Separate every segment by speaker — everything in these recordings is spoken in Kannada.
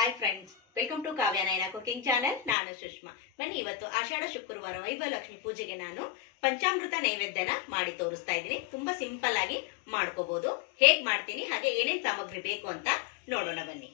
Speaker 1: Hi friends welcome to Kavyanayana cooking channel ನಾನು ಸುಷ್ಮಾ. ಬನ್ನಿ, ಇವತ್ತು ಆಷಾಢ ಶುಕ್ರವಾರ ವೈಭವಲಕ್ಷ್ಮಿ ಪೂಜೆಗೆ ನಾನು ಪಂಚಾಮೃತ ನೈವೇದ್ಯನ ಮಾಡಿ ತೋರಿಸ್ತಾ ಇದ್ದೀನಿ. ತುಂಬಾ ಸಿಂಪಲ್ ಆಗಿ ಮಾಡ್ಕೋಬಹುದು ಹೇಗ್ ಮಾಡ್ತೀನಿ, ಹಾಗೆ ಏನೇನ್ ಸಾಮಗ್ರಿ ಬೇಕು ಅಂತ ನೋಡೋಣ ಬನ್ನಿ.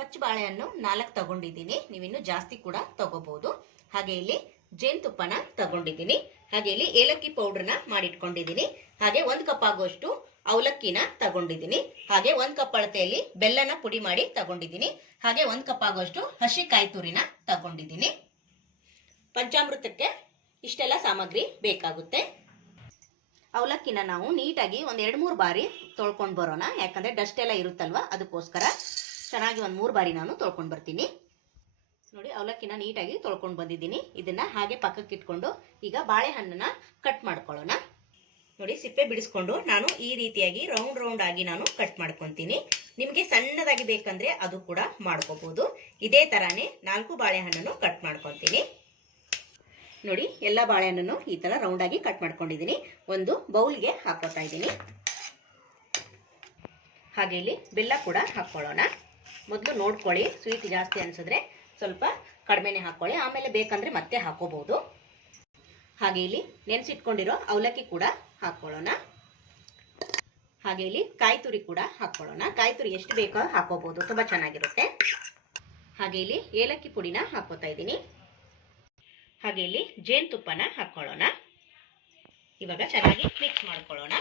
Speaker 1: ಪಚ್ಚ ಬಾಳೆಹಣ್ಣು ನಾಲ್ಕು ತಗೊಂಡಿದ್ದೀನಿ. ನೀವಿನ್ನು ಜಾಸ್ತಿ ಕೂಡ ತಗೋಬಹುದು ಹಾಗೆ ಇಲ್ಲಿ ಜೇನುತುಪ್ಪನ ತಗೊಂಡಿದ್ದೀನಿ. ಹಾಗೆ ಇಲ್ಲಿ ಏಲಕ್ಕಿ ಪೌಡರ್ನ ಮಾಡಿಟ್ಕೊಂಡಿದ್ದೀನಿ. ಹಾಗೆ ಒಂದು ಕಪ್ ಆಗುವಷ್ಟು ಅವಲಕ್ಕಿನ ತಗೊಂಡಿದ್ದೀನಿ. ಹಾಗೆ ಒಂದ್ ಕಪ್ ಅಳತೆಯಲ್ಲಿ ಬೆಲ್ಲನ ಪುಡಿ ಮಾಡಿ ತಗೊಂಡಿದ್ದೀನಿ. ಹಾಗೆ ಒಂದ್ ಕಪ್ ಆಗುವಷ್ಟು ಹಸಿ ಕಾಯಿ ತುರಿನ ತಗೊಂಡಿದ್ದೀನಿ. ಪಂಚಾಮೃತಕ್ಕೆ ಇಷ್ಟೆಲ್ಲ ಸಾಮಗ್ರಿ ಬೇಕಾಗುತ್ತೆ. ಅವಲಕ್ಕಿನ ನಾವು ನೀಟಾಗಿ ಒಂದ್ ಎರಡ್ ಮೂರು ಬಾರಿ ತೊಳ್ಕೊಂಡು ಬರೋಣ. ಯಾಕಂದ್ರೆ ಡಸ್ಟ್ ಎಲ್ಲ ಇರುತ್ತಲ್ವಾ? ಅದಕ್ಕೋಸ್ಕರ ಚೆನ್ನಾಗಿ ಒಂದ್ ಮೂರು ಬಾರಿ ನಾನು ತೊಳ್ಕೊಂಡು ಬರ್ತೀನಿ. ನೋಡಿ, ಅವಲಕ್ಕಿನ ನೀಟಾಗಿ ತೊಳ್ಕೊಂಡು ಬಂದಿದ್ದೀನಿ. ಇದನ್ನ ಹಾಗೆ ಪಕ್ಕಕ್ಕೆ ಇಟ್ಕೊಂಡು ಈಗ ಬಾಳೆಹಣ್ಣನ್ನ ಕಟ್ ಮಾಡ್ಕೊಳ್ಳೋಣ. ನೋಡಿ, ಸಿಪ್ಪೆ ಬಿಡಿಸ್ಕೊಂಡು ನಾನು ಈ ರೀತಿಯಾಗಿ ರೌಂಡ್ ರೌಂಡ್ ಆಗಿ ನಾನು ಕಟ್ ಮಾಡ್ಕೊತೀನಿ. ನಿಮಗೆ ಸಣ್ಣದಾಗಿ ಬೇಕಂದ್ರೆ ಅದು ಕೂಡ ಮಾಡ್ಕೋಬಹುದು ಇದೇ ತರಾನೇ ನಾಲ್ಕು ಬಾಳೆಹಣ್ಣನ್ನು ಕಟ್ ಮಾಡ್ಕೊತೀನಿ. ನೋಡಿ, ಎಲ್ಲ ಬಾಳೆಹಣ್ಣನ್ನು ಈ ತರ ರೌಂಡ್ ಆಗಿ ಕಟ್ ಮಾಡ್ಕೊಂಡಿದ್ದೀನಿ. ಒಂದು ಬೌಲ್ಗೆ ಹಾಕೋತಾ ಇದ್ದೀನಿ. ಹಾಗೆ ಇಲ್ಲಿ ಬೆಲ್ಲ ಕೂಡ ಹಾಕೊಳ್ಳೋಣ ಮೊದಲು ನೋಡ್ಕೊಳ್ಳಿ ಸ್ವೀಟ್ ಜಾಸ್ತಿ ಅನ್ಸಿದ್ರೆ ಸ್ವಲ್ಪ ಕಡಿಮೆನೆ ಹಾಕೊಳ್ಳಿ ಆಮೇಲೆ ಬೇಕಂದ್ರೆ ಮತ್ತೆ ಹಾಕೋಬಹುದು ಹಾಗೆ ಇಲ್ಲಿ ನೆನೆಸಿಟ್ಕೊಂಡಿರೋ ಅವಲಕ್ಕಿ ಕೂಡ ಹಾಕೊಳ್ಳೋಣ. ಹಾಗೆ ಇಲ್ಲಿ ಕಾಯಿ ತುರಿ ಕೂಡ ಹಾಕ್ಕೊಳ್ಳೋಣ ಕಾಯಿ ತುರಿ ಎಷ್ಟು ಬೇಕೋ ಹಾಕೋಬಹುದು ತುಂಬಾ ಚೆನ್ನಾಗಿರುತ್ತೆ. ಹಾಗೆ ಇಲ್ಲಿ ಏಲಕ್ಕಿ ಪುಡಿನ ಹಾಕೋತಾ ಇದ್ದೀನಿ. ಹಾಗೆ ಇಲ್ಲಿ ಜೇನುತುಪ್ಪನ ಹಾಕ್ಕೊಳ್ಳೋಣ ಇವಾಗ ಚೆನ್ನಾಗಿ ಮಿಕ್ಸ್ ಮಾಡ್ಕೊಳ್ಳೋಣ.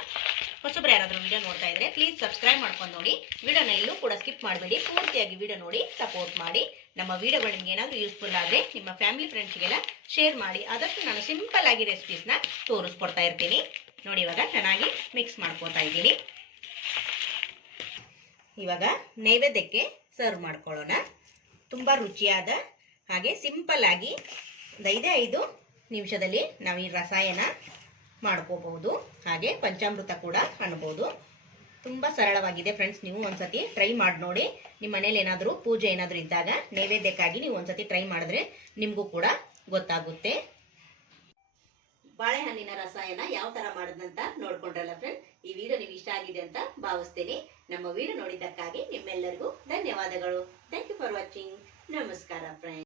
Speaker 1: ಹೊಸಬ್ರು ಯಾರಾದರೂ ವಿಡಿಯೋ ನೋಡ್ತಾ ಇದ್ರೆ ಪ್ಲೀಸ್ ಸಬ್ಸ್ಕ್ರೈಬ್ ಮಾಡ್ಕೊಂಡು ನೋಡಿ. ವಿಡಿಯೋನ ಎಲ್ಲೂ ಕೂಡ ಸ್ಕಿಪ್ ಮಾಡಬೇಡಿ. ಪೂರ್ತಿಯಾಗಿ ವಿಡಿಯೋ ನೋಡಿ ಸಪೋರ್ಟ್ ಮಾಡಿ. ನಮ್ಮ ವಿಡಿಯೋಗಳು ನಿಮ್ಗೆ ಏನಾದರೂ ಯೂಸ್ಫುಲ್ ಆದರೆ ನಿಮ್ಮ ಫ್ಯಾಮಿಲಿ ಫ್ರೆಂಡ್ಸ್ಗೆಲ್ಲ ಶೇರ್ ಮಾಡಿ. ಆದಷ್ಟು ನಾನು ಸಿಂಪಲ್ ಆಗಿ ರೆಸಿಪೀಸ್ನ ತೋರಿಸ್ಕೊಡ್ತಾ ಇರ್ತೀನಿ. ನೋಡಿ ಇವಾಗ ಚೆನ್ನಾಗಿ ಮಿಕ್ಸ್ ಮಾಡ್ಕೋತಾ ಇದ್ದೀನಿ. ಇವಾಗ ನೈವೇದ್ಯಕ್ಕೆ ಸರ್ವ್ ಮಾಡ್ಕೊಳ್ಳೋಣ. ತುಂಬ ರುಚಿಯಾದ ಹಾಗೆ ಸಿಂಪಲ್ ಆಗಿ ಐದೇ ಐದು ನಿಮಿಷದಲ್ಲಿ ನಾವು ಈ ರಸಾಯನ ಮಾಡ್ಕೋಬಹುದು. ಹಾಗೆ ಪಂಚಾಮೃತ ಕೂಡ ಕಾಣ್ಬೋದು ತುಂಬ ಸರಳವಾಗಿದೆ ಫ್ರೆಂಡ್ಸ್ ನೀವು ಒಂದ್ಸತಿ ಟ್ರೈ ಮಾಡಿ ನೋಡಿ. ನಿಮ್ಮ ಮನೇಲಿ ಏನಾದರೂ ಪೂಜೆ ಏನಾದರೂ ಇದ್ದಾಗ ನೈವೇದ್ಯಕ್ಕಾಗಿ ನೀವು ಒಂದ್ಸತಿ ಟ್ರೈ ಮಾಡಿದ್ರೆ ನಿಮಗೂ ಕೂಡ ಗೊತ್ತಾಗುತ್ತೆ. ಬಾಳೆಹಣ್ಣಿನ ರಸಾಯನ ಯಾವ ತರ ಮಾಡೋದಂತ ನೋಡ್ಕೊಂಡ್ರಲ್ಲ ಫ್ರೆಂಡ್ ಈ ವಿಡಿಯೋ ನಿಮ್ಗೆ ಇಷ್ಟ ಆಗಿದೆ ಅಂತ ಭಾವಿಸ್ತೇನೆ. ನಮ್ಮ ವಿಡಿಯೋ ನೋಡಿದ್ದಕ್ಕಾಗಿ ನಿಮ್ಮೆಲ್ಲರಿಗೂ ಧನ್ಯವಾದಗಳು. ಥ್ಯಾಂಕ್ ಯು ಫಾರ್ ವಾಚಿಂಗ್ ನಮಸ್ಕಾರ ಫ್ರೆಂಡ್